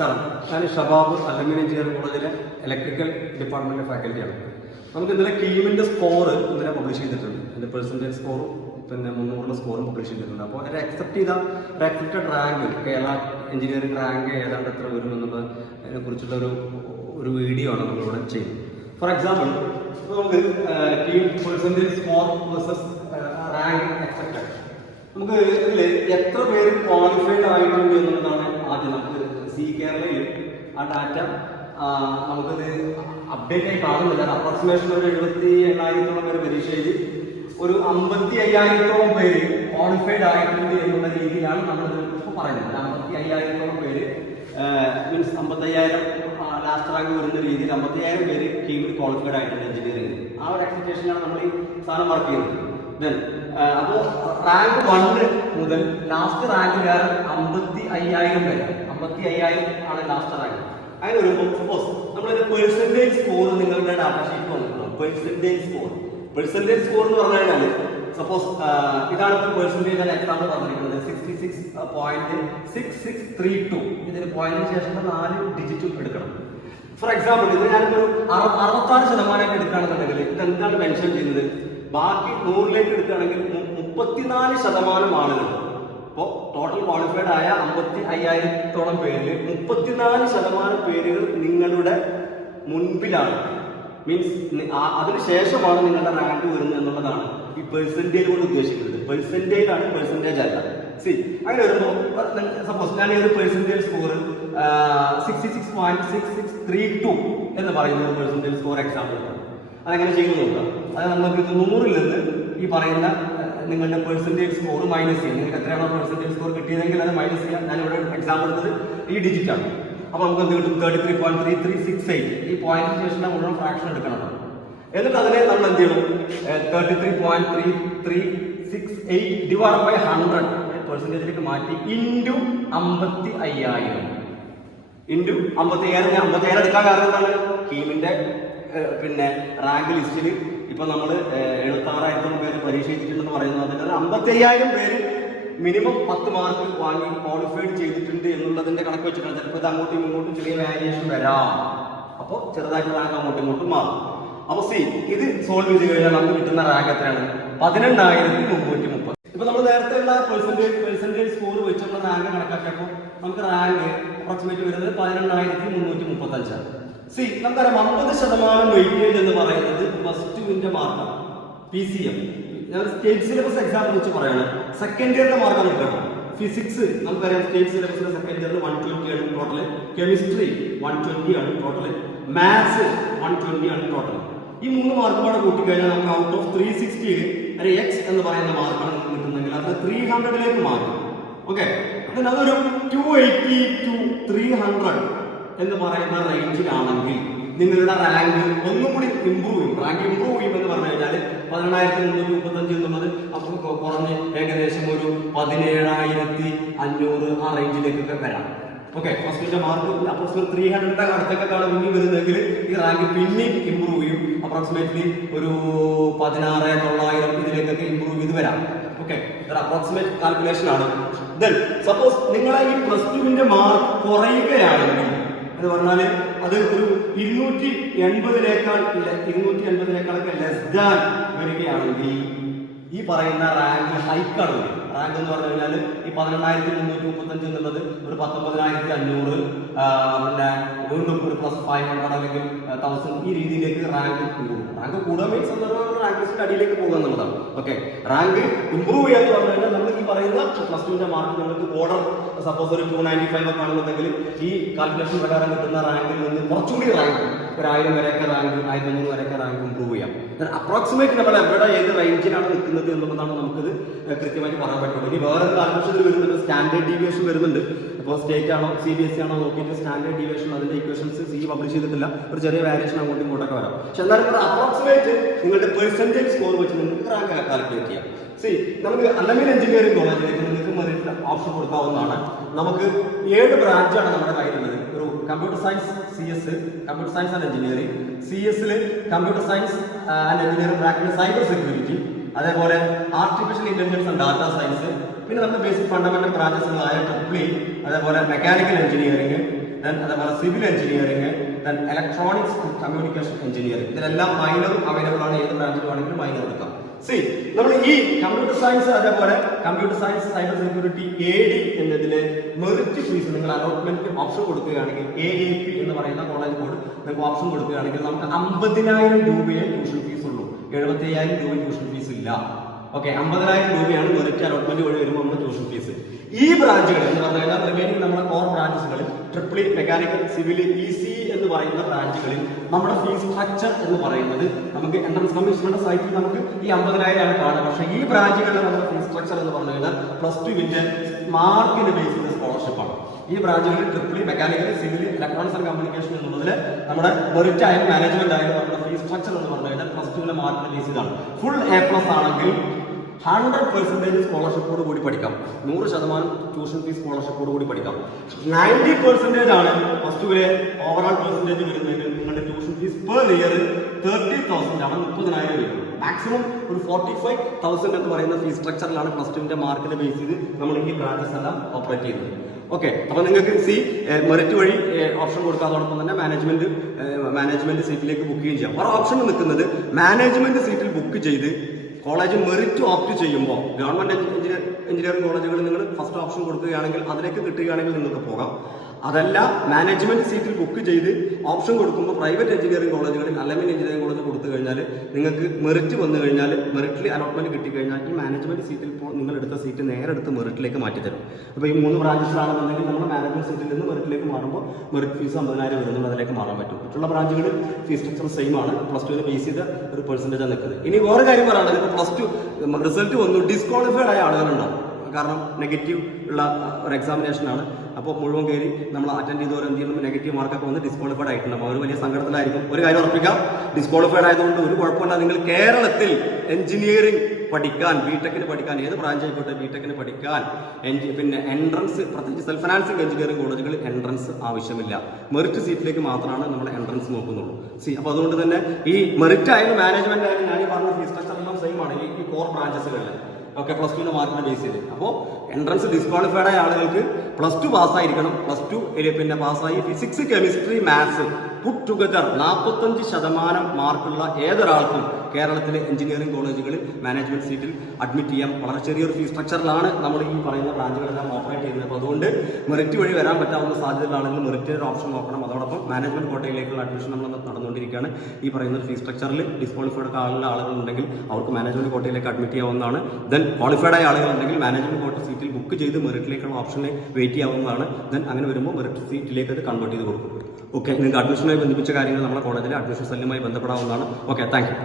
നമസ്കാരം. ഞാൻ Shabab aluminium engineering കോളേജിലെ ഇലക്ട്രിക്കൽ ഡിപ്പാർട്ട്മെന്റിലെ ഫാക്കൽറ്റിയാണ്. നമുക്ക് ഇന്നലെ കീമിന്റെ സ്കോർ ഇന്നലെ പബ്ലിഷ് ചെയ്തിട്ടുണ്ട്. അതിന്റെ പെർസെന്റേജ് സ്കോറും പിന്നെ 300 സ്കോറും പബ്ലിഷ് ചെയ്തിട്ടുണ്ട്. അപ്പോൾ ഒരു excepted rank Kerala engineering rank ഏതാണ്ട് എത്ര വരും എന്നുള്ളതിനെ കുറിച്ചുള്ള ഒരു വീഡിയോ ആണ് നമ്മളിവിടെ ചെയ്യുന്നത്. ഫോർ എക്സാമ്പിൾ, നമുക്ക് KEAM percentage score versus rank excepted. നമുക്ക് ഇതിൽ എത്ര പേര് ക്വാളിഫൈഡ് ആയിട്ടുണ്ട് എന്നുള്ളതാണ് ആദ്യം. നമുക്ക് സി കേരളയിൽ ആ ഡാറ്റ നമുക്കത് അപ്ഡേറ്റ് ആയി കാണുന്നില്ല. അപ്രോക്സിമേഷൻ ഒരു 78,000 പേര് പരീക്ഷ എഴുതി ഒരു 55,000 പേര് ക്വാളിഫൈഡ് ആയിട്ടുണ്ട് എന്നുള്ള രീതിയിലാണ് നമ്മൾ ഇപ്പോൾ പറയുന്നത്. 55,000 പേര് മീൻസ് 55,000 ലാസ്റ്റ് റാങ്ക് വരുന്ന രീതിയിൽ 55,000 പേര് കീമിൽ ക്വാളിഫൈഡ് ആയിട്ടുണ്ട് എഞ്ചിനീയറിംഗ്. ആ ഒരു എക്സ്പെക്ടേഷനാണ് നമ്മൾ ഈ സാധനം വർക്ക് ചെയ്യുന്നത്. അപ്പോൾ റാങ്ക് 1 മുതൽ ലാസ്റ്റ് റാങ്ക് വരെ 55,000 വരെ 55,000 ആണ് ലാസ്റ്റ് റാങ്ക്. അങ്ങനെ വരുമ്പോൾ സപ്പോസ് നമ്മളൊരു പെർസെന്റേജ് സ്കോർ നിങ്ങളുടെ ഡാറ്റ ഷീറ്റ് വന്നിട്ടുണ്ടോ? പെർസെന്റേജ് സ്കോർ എന്ന് പറഞ്ഞു കഴിഞ്ഞാൽ സപ്പോസ് ഇതാണ് ഇപ്പോൾ പെർസെന്റേജ് ആണ് എക്സാമ്പിൾ പറഞ്ഞിരിക്കുന്നത് 66.6632. ഇതിന് പോയിന്റിന് ശേഷം 4 ഡിജിറ്റ് എടുക്കണം. ഫോർ എക്സാമ്പിൾ, ഇത് ഞാനിപ്പോൾ 66% എടുക്കുകയാണെന്നുണ്ടെങ്കിൽ ഇത് എന്താണ് മെൻഷൻ ചെയ്യുന്നത്? ബാക്കി 100ലേക്ക് എടുക്കുകയാണെങ്കിൽ 34% ആളുകൾ. അപ്പോൾ ടോട്ടൽ ക്വാളിഫൈഡ് ആയ 55,000 പേരിൽ 34% പേരുകൾ നിങ്ങളുടെ മുൻപിലാണ്. മീൻസ് അതിനുശേഷമാണ് നിങ്ങളുടെ റാങ്ക് വരുന്നത് എന്നുള്ളതാണ് ഈ പെർസെന്റേജ് കൊണ്ട് ഉദ്ദേശിക്കുന്നത്. പെർസെന്റേജ് ആണ്, പെർസെന്റേജ് അല്ല. അങ്ങനെ വരുമ്പോൾ സപ്പോസ് ഞാൻ ഒരു പെർസെന്റേജ് സ്കോർ 66.6632 എന്ന് പറയുന്ന ഒരു പെർസെന്റേജ് സ്കോർ എക്സാമ്പിൾ. അതെങ്ങനെ ചെയ്തു നോക്കാം. അത് നമുക്ക് 100ൽ നിന്ന് ഈ പറയുന്ന നിങ്ങളുടെ പെർസെന്റേജ് സ്കോർ മൈനസ് ചെയ്യാം. നിങ്ങൾക്ക് എത്രയാണോ പെർസെന്റേജ് സ്കോർ കിട്ടിയതെങ്കിൽ അത് മൈനസ് ചെയ്യാം. ഞാനിവിടെ എക്സാമ്പിൾ എടുത്തത് ഈ ഡിജിറ്റ് ആണ്. അപ്പോൾ നമുക്ക് എന്ത് കിട്ടും? 33.3368. ഈ പോയിന്റിന് ശേഷം മുഴുവൻ ഫ്രാക്ഷൻ എടുക്കണം. എന്നിട്ട് അതിനെ നമ്മൾ എന്ത് ചെയ്യണം? 33.3368 ഡിവൈഡ് ബൈ 100 പെർസെന്റേജിലേക്ക് മാറ്റി ഇൻറ്റു 55,000. ഇൻറ്റു 55,000. ഞാൻ 55,000 എടുക്കാൻ കാരണം എന്താണ്? കീമിന്റെ പിന്നെ റാങ്ക് ലിസ്റ്റിൽ ഇപ്പൊ നമ്മൾ 76,000 പേര് പരീക്ഷ എഴുതിയിട്ടുണ്ടെന്ന് പറയുന്നത്. അതിൽ 55,000 പേര് മിനിമം 10 മാർക്ക് വാങ്ങി ക്വാളിഫൈഡ് ചെയ്തിട്ടുണ്ട് എന്നുള്ളതിന്റെ കണക്ക് വെച്ചിട്ടാണ്. ചിലപ്പോൾ ഇത് അങ്ങോട്ടും ഇങ്ങോട്ടും ചെറിയ വാരിയേഷൻ വരാം. അപ്പോൾ ചെറുതായിട്ട് റാങ്ക് അങ്ങോട്ടും ഇങ്ങോട്ടും മാറും. അപ്പൊ ഇത് സോൾവ് ചെയ്ത് കഴിഞ്ഞാൽ നമുക്ക് കിട്ടുന്ന റാങ്ക് എത്രയാണ്? 18,330. ഇപ്പൊ നമ്മൾ നേരത്തെ ഉള്ള പെർസെന്റേജ് സ്കോർ വെച്ചുള്ള റാങ്ക് കണക്കാക്കിയപ്പോൾ നമുക്ക് റാങ്ക് അപ്രോക്സിമേറ്റ് വരുന്നത് 18,335. നമുക്കറിയാം 50% വെയിറ്റേജ് എന്ന് പറയുന്നത് +2 മാർക്കാണ്. PCM ഞാൻ സ്റ്റേറ്റ് സിലബസ് എക്സാം വെച്ച് പറയാണ്. സെക്കൻഡ് ഇയറിന്റെ മാർക്കാണ് എടുക്കണം. ഫിസിക്സ് നമുക്കറിയാം സ്റ്റേറ്റ് സിലബസിലെ സെക്കൻഡ് ഇയറിൽ 120 ആണ് ടോട്ടൽ. കെമിസ്ട്രി 120 ആണ് ടോട്ടൽ. മാത്സ് 120 ആണ് ടോട്ടൽ. ഈ 3 മാർക്കുമാണ് കൂട്ടിക്കഴിഞ്ഞാൽ നമുക്ക് ഔട്ട് ഓഫ് 360 ഒരു എക്സ് എന്ന് പറയുന്ന മാർക്കാണ് നമുക്ക് കിട്ടുന്നതെങ്കിൽ അത് 300ലേക്ക് മാറ്റും. ഓക്കെ, അതൊരു 280 to 300 എന്ന് പറയുന്ന റേഞ്ചിലാണെങ്കിൽ നിങ്ങളുടെ റാങ്ക് ഒന്നും കൂടി ഇമ്പ്രൂവ് ചെയ്യും. റാങ്ക് ഇമ്പ്രൂവ് ചെയ്യും എന്ന് പറഞ്ഞു കഴിഞ്ഞാൽ 18,335 എന്നുള്ളത് അപ്പോൾ കുറഞ്ഞ് ഏകദേശം ഒരു 17,500 ആ റേഞ്ചിലേക്കൊക്കെ വരാം. ഓക്കെ, ഫസ്റ്റിന്റെ മാർക്ക് അപ്രോക്സിമേറ്റ് 300 അടുത്തൊക്കെയാണ് മുന്നിൽ വരുന്നതെങ്കിൽ ഈ റാങ്ക് പിന്നെയും ഇമ്പ്രൂവ് ചെയ്യും. അപ്രോക്സിമേറ്റ്ലി ഒരു 16,900 ഇതിലേക്കൊക്കെ ഇമ്പ്രൂവ് ചെയ്ത് വരാം. ഓക്കെ, ഇതൊരു അപ്രോക്സിമേറ്റ് കാൽക്കുലേഷൻ ആണ്. ദെൻ സപ്പോസ് നിങ്ങളെ ഈ +2ന്റെ മാർക്ക് കുറയുകയാണെങ്കിൽ എന്ന് പറഞ്ഞാൽ അത് ഒരു 280-നെക്കാളൊക്കെ ലെസ് ദാൻ വരികയാണെങ്കിൽ ഈ പറയുന്ന റാങ്ക് ഹൈക്കാണ് വരും. റാങ്ക് എന്ന് പറഞ്ഞു കഴിഞ്ഞാൽ ഈ 18,335 എന്നുള്ളത് ഒരു 19,500, പിന്നെ വീണ്ടും ഒരു +500 അല്ലെങ്കിൽ 1000 ഈ രീതിയിലേക്ക് റാങ്ക് കൂടും. റാങ്ക് കൂടുക മീൻസ് റാങ്ക് ലിസ്റ്റിന്റെ അടിയിലേക്ക് പോകുക എന്നുള്ളതാണ്. ഓക്കെ, റാങ്ക് ഇമ്പ്രൂവ് ചെയ്യാന്ന് പറഞ്ഞു കഴിഞ്ഞാൽ നമ്മൾ ഈ പറയുന്ന +2ന്റെ മാർക്ക് നിങ്ങൾക്ക് ബോർഡർ സപ്പോസ് ഒരു 295 ഒക്കെ ആണെന്നുണ്ടെങ്കിൽ ഈ കാൽക്കുലേഷൻ പ്രകാരം കിട്ടുന്ന റാങ്കിൽ നിന്ന് കുറച്ചുകൂടി റാങ്ക് ഒരു 1000 വരെയൊക്കെ റാങ്ക് 1,500 വരെയൊക്കെ റാങ്ക് ഇമ്പ്രൂവ് ചെയ്യാം. അപ്രോക്സിമേറ്റ് നമ്മൾ എവിടെ ഏത് റേഞ്ചിലാണ് നിൽക്കുന്നത് എന്നുള്ളതാണ് നമുക്കിത് കൃത്യമായിട്ട് പറയാൻ പറ്റുള്ളൂ. ഇനി വേറെ കാൽക്കുലേഷൻ വരുന്നുണ്ട്, സ്റ്റാൻഡേർഡ് ഡീവിയേഷൻ വരുന്നുണ്ട്. അപ്പോൾ സ്റ്റേറ്റ് ആണോ CBSE ആണോ നോക്കിയിട്ട് സ്റ്റാൻഡേർഡ് ഡീവിയേഷൻ അതിന്റെ ഇക്വേഷൻസ് പബ്ലിഷ് ചെയ്തിട്ടില്ല. ഒരു ചെറിയ വാരിയേഷൻ അങ്ങോട്ടും ഇങ്ങോട്ടൊക്കെ വരാം. പക്ഷെ എന്നാലും ഒരു അപ്രോക്സിമേറ്റ് നിങ്ങളുടെ പെർസെന്റേജ് സ്കോർ വെച്ച് നിങ്ങൾക്ക് റാങ്ക് കാൽക്കുലേറ്റ് ചെയ്യാം. നമുക്ക് അലൂമിനിയം എഞ്ചിനീയറിംഗ് കോളേജിലേക്ക് നിങ്ങൾക്ക് മെറിറ്റ് ഓപ്ഷൻ കൊടുക്കാവുന്നതാണ്. നമുക്ക് 7 ബ്രാഞ്ചാണ് നമ്മുടെ കയ്യിലുള്ളത്. ഒരു computer science CS, computer science and engineering. CS-ൽ കമ്പ്യൂട്ടർ സയൻസ് ആൻഡ് എഞ്ചിനീയറിംഗ് ബ്രാക്കറ്റിൽ സൈബർ സെക്യൂരിറ്റി, അതേപോലെ artificial intelligence and data science, പിന്നെ നമ്മുടെ ബേസിക് ഫണ്ടമെന്റൽ ബ്രാഞ്ചസുകളായ ട്രിപ്പിൾ, അതേപോലെ മെക്കാനിക്കൽ എഞ്ചിനീയറിംഗ്, ദെൻ അതേപോലെ civil engineering, then electronics communication engineering. ഇതിലെല്ലാം മൈനറും അവൈലബിൾ ആണ്. ഏത് ബ്രാഞ്ചിൽ വേണമെങ്കിലും മൈനർ എടുക്കാം. നമ്മൾ ഈ കമ്പ്യൂട്ടർ സയൻസ്, അതേപോലെ computer science, cyber security, AD എന്നതില് മെറിറ്റ് ഫീസ് നിങ്ങൾ അലോട്ട്മെന്റ് ഓപ്ഷൻ കൊടുക്കുകയാണെങ്കിൽ, AAP എന്ന് പറയുന്ന കോളേജ് കോഡ് നിങ്ങൾക്ക് ഓപ്ഷൻ കൊടുക്കുകയാണെങ്കിൽ നമുക്ക് 50,000 രൂപയെ ട്യൂഷൻ ഫീസ് ഉള്ളൂ. 75,000 രൂപ ട്യൂഷൻ ഫീസ് ഇല്ല. ഓക്കെ, 50,000 രൂപയാണ് മെറിറ്റ് അലോട്ട്മെന്റ് വഴി വരുമ്പോൾ നമ്മുടെ ട്യൂഷൻ ഫീസ്. ഈ ബ്രാഞ്ചുകൾ എന്ന് പറഞ്ഞു കഴിഞ്ഞാൽ റിമൈനിങ് നമ്മുടെ കോർ ബ്രാഞ്ചസുകളിൽ ട്രിപ്പിൾ മെക്കാനിക്കൽ, സിവിൽ, EC എന്ന് പറയുന്ന ബ്രാഞ്ചുകളിൽ നമ്മുടെ ഫീസ് സ്ട്രക്ചർ എന്ന് പറയുന്നത് നമുക്ക് എൻട്രൻസ് കമ്മീഷനുടെ സൈറ്റിൽ നമുക്ക് ഈ 50,000 ആണ് കാണുക. പക്ഷേ ഈ ബ്രാഞ്ചുകളിലെ നമ്മുടെ ഫീസ് സ്ട്രക്ചർ എന്ന് പറഞ്ഞു കഴിഞ്ഞാൽ +2 മാർക്കിന് ബേസ് ചെയ്ത സ്കോളർഷിപ്പ് ആണ്. ഈ ബ്രാഞ്ചുകളിൽ triple mechanical, civil, electronics and communication എന്നുള്ളതിൽ നമ്മുടെ മെറിറ്റ് ആയാലും മാനേജ്മെന്റ് ആയാലും നമ്മുടെ ഫീസ് സ്ട്രക്ചർ എന്ന് പറഞ്ഞു കഴിഞ്ഞാൽ +2 മാർക്കിന് ബേസ് ചെയ്താണ്. ഫുൾ A+ ആണെങ്കിൽ 100% സ്കോളർഷിപ്പോട് കൂടി പഠിക്കാം. 100% ട്യൂഷൻ ഫീസ് സ്കോളർഷിപ്പോട് കൂടി പഠിക്കാം. 90% ആണ് +2 ഓവറോൾ പെർസെന്റേജ് വരുന്നതെങ്കിൽ നിങ്ങളുടെ ട്യൂഷൻ ഫീസ് പെർ ഇയർ 30,000 ആണ്, 30,000 വരും. മാക്സിമം ഒരു 45,000 എന്ന് പറയുന്ന ഫീസ് സ്ട്രക്ചറിലാണ് +2 മാർക്കിനെ ബേസ് ചെയ്ത് നമ്മൾ ഈ ബ്രാഞ്ചസ് എല്ലാം ഓപ്പറേറ്റ് ചെയ്യുന്നത്. ഓക്കെ, അപ്പോൾ നിങ്ങൾക്ക് മെറിറ്റ് വഴി ഓപ്ഷൻ കൊടുക്കുക. അതോടൊപ്പം തന്നെ മാനേജ്മെന്റ് സീറ്റിലേക്ക് ബുക്ക് ചെയ്യുകയും ചെയ്യാം. വേറെ ഓപ്ഷൻ നിൽക്കുന്നത് മാനേജ്മെന്റ് സീറ്റിൽ ബുക്ക് ചെയ്ത് കോളേജ് മെറിറ്റ് ഓപ്റ്റ് ചെയ്യുമ്പോൾ ഗവൺമെന്റ് എഞ്ചിനീയറിംഗ് കോളേജുകളിൽ നിങ്ങൾ ഫസ്റ്റ് ഓപ്ഷൻ കൊടുക്കുകയാണെങ്കിൽ അതിലേക്ക് കിട്ടുകയാണെങ്കിൽ നിങ്ങൾക്ക് പോകാം. അതല്ല, മാനേജ്മെന്റ് സീറ്റിൽ ബുക്ക് ചെയ്ത് ഓപ്ഷൻ കൊടുക്കുമ്പോൾ പ്രൈവറ്റ് എഞ്ചിനീയറിംഗ് കോളേജുകളിൽ അലൈൻമെന്റ് എഞ്ചിനീയറിംഗ് കോളേജ് കൊടുത്തു കഴിഞ്ഞാൽ നിങ്ങൾക്ക് മെറിറ്റ് വന്നു കഴിഞ്ഞാൽ, മെറിറ്റിൽ അലോട്ട്മെന്റ് കിട്ടിക്കഴിഞ്ഞാൽ ഈ മാനേജ്മെന്റ് സീറ്റിൽ നിങ്ങൾ എടുത്ത സീറ്റ് നേരെ എടുത്ത് മെറിറ്റിലേക്ക് മാറ്റിത്തരും. അപ്പോൾ ഈ 3 ബ്രാഞ്ചസിലാണെന്നുണ്ടെങ്കിൽ നമ്മൾ മാനേജ്മെന്റ് സീറ്റിൽ നിന്ന് മെറിറ്റിലേക്ക് മാറുമ്പോൾ മെറിറ്റ് ഫീസ് 50,000 വരുന്നുണ്ട്, അതിലേക്ക് മാറാൻ പറ്റും. മറ്റുള്ള ബ്രാഞ്ചുകളിൽ ഫീസ് സ്ട്രക്ചർ സെയിം ആണ്. +2 ബേസ് ചെയ്ത ഒരു പെർസെന്റേജാണ് നിൽക്കുന്നത്. ഇനി വേറെ കാര്യം പറയുകയാണെങ്കിൽ ഇപ്പോൾ +2 റിസൾട്ട് വന്നു, ഡിസ്ക്വാളിഫൈഡ് ആയ ആളുകളുണ്ടാവും. കാരണം നെഗറ്റീവ് ഉള്ള ഒരു എക്സാമിനേഷനാണ്. അപ്പോൾ മുഴുവൻ കയറി നമ്മൾ അറ്റൻഡ് ചെയ്തവർ എന്ത് ചെയ്യുന്നു, നെഗറ്റീവ് മാർക്കൊക്കെ വന്ന് ഡിസ്ക്വാളിഫൈഡ് ആയിട്ടുണ്ടാവും. അവർ വലിയ സങ്കടത്തിലായിരിക്കും. ഒരു കാര്യം ഉറപ്പിക്കാം, ഡിസ്ക്വാളിഫൈഡ് ആയതുകൊണ്ട് ഒരു കുഴപ്പമില്ല. നിങ്ങൾ കേരളത്തിൽ എഞ്ചിനീയറിംഗ് പഠിക്കാൻ, ബിടെക്കിന് പഠിക്കാൻ, ഏത് ബ്രാഞ്ച് ആയിക്കോട്ടെ ബിടെക്കിന് പഠിക്കാൻ പിന്നെ എൻട്രൻസ്, പ്രത്യേകിച്ച് സെൽഫ് ഫിനാൻസിങ് എഞ്ചിനീയറിംഗ് കോളേജുകളിൽ എൻട്രൻസ് ആവശ്യമില്ല. മെറിറ്റ് സീറ്റിലേക്ക് മാത്രമാണ് നമ്മൾ എൻട്രൻസ് നോക്കുന്നുള്ളൂ. അപ്പോൾ അതുകൊണ്ട് തന്നെ ഈ മെറിറ്റ് ആയാലും മാനേജ്മെന്റ് ആയാലും ഞാൻ ഈ പറഞ്ഞ ഫീസ് സ്ട്രക്ചർ എല്ലാം സെയിം ആണ് ഈ കോർ ബ്രാഞ്ചസുകളിൽ. ഓക്കെ, +2 മാർക്കിനെ ബേസ് ചെയ്ത്. അപ്പോൾ എൻട്രൻസ് ഡിസ്ക്വാളിഫൈഡ് ആയ ആളുകൾക്ക് +2 പാസ്സായിരിക്കണം. +2 പിന്നെ പാസ്സായി physics, chemistry, maths puttu together 45% മാർക്കുള്ള ഏതൊരാൾക്കും കേരളത്തിലെ എഞ്ചിനീയറിംഗ് കോളേജുകളിൽ മാനേജ്മെന്റ് സീറ്റിൽ അഡ്മിറ്റ് ചെയ്യാം. വളരെ ചെറിയൊരു ഫീസ് സ്ട്രക്ചറിലാണ് നമ്മൾ ഈ പറയുന്ന ബ്രാഞ്ചുകളെല്ലാം ഓപ്പറേറ്റ് ചെയ്യുന്നത്. അപ്പോൾ അതുകൊണ്ട് മെറിറ്റ് വഴി വരാൻ പറ്റാവുന്ന സാധ്യതയുള്ള ആളുകൾ മെറിറ്റ് ഓപ്ഷൻ നോക്കണം. അതോടൊപ്പം മാനേജ്മെന്റ് കോട്ടയിലേക്കുള്ള അഡ്മിഷൻ നമ്മൾ നടന്നുകൊണ്ടിരിക്കുകയാണ്. ഈ പറയുന്ന ഫീസ് സ്ട്രക്ചറിൽ ഡിസ്ക്വാളിഫൈഡ് ആളുകളുണ്ടെങ്കിൽ അവർക്ക് മാനേജ്മെന്റ് കോട്ടയിലേക്ക് അഡ്മിറ്റ് ചെയ്യാവുന്നതാണ്. ദെൻ ക്വാളിഫൈഡ് ആയ ആളുകളുണ്ടെങ്കിൽ മാനേജ്മെന്റ് കോട്ട സീറ്റിൽ ബുക്ക് ചെയ്ത് മെറിറ്റിലേക്കുള്ള ഓപ്ഷനെ വെയിറ്റ് ചെയ്യാവുന്നതാണ്. ദെൻ അങ്ങനെ വരുമ്പോൾ മെറിറ്റ് സീറ്റിലേക്ക് അത് കൺവേർട്ട് ചെയ്ത് കൊടുക്കും. ഓക്കെ, നിങ്ങൾക്ക് അഡ്മിഷനുമായി ബന്ധിപ്പിച്ച കാര്യങ്ങൾ നമ്മുടെ കോളേജിലെ അഡ്മിഷൻ സെല്ലുമായി ബന്ധപ്പെടാവുന്നതാണ്. Okay, thank you.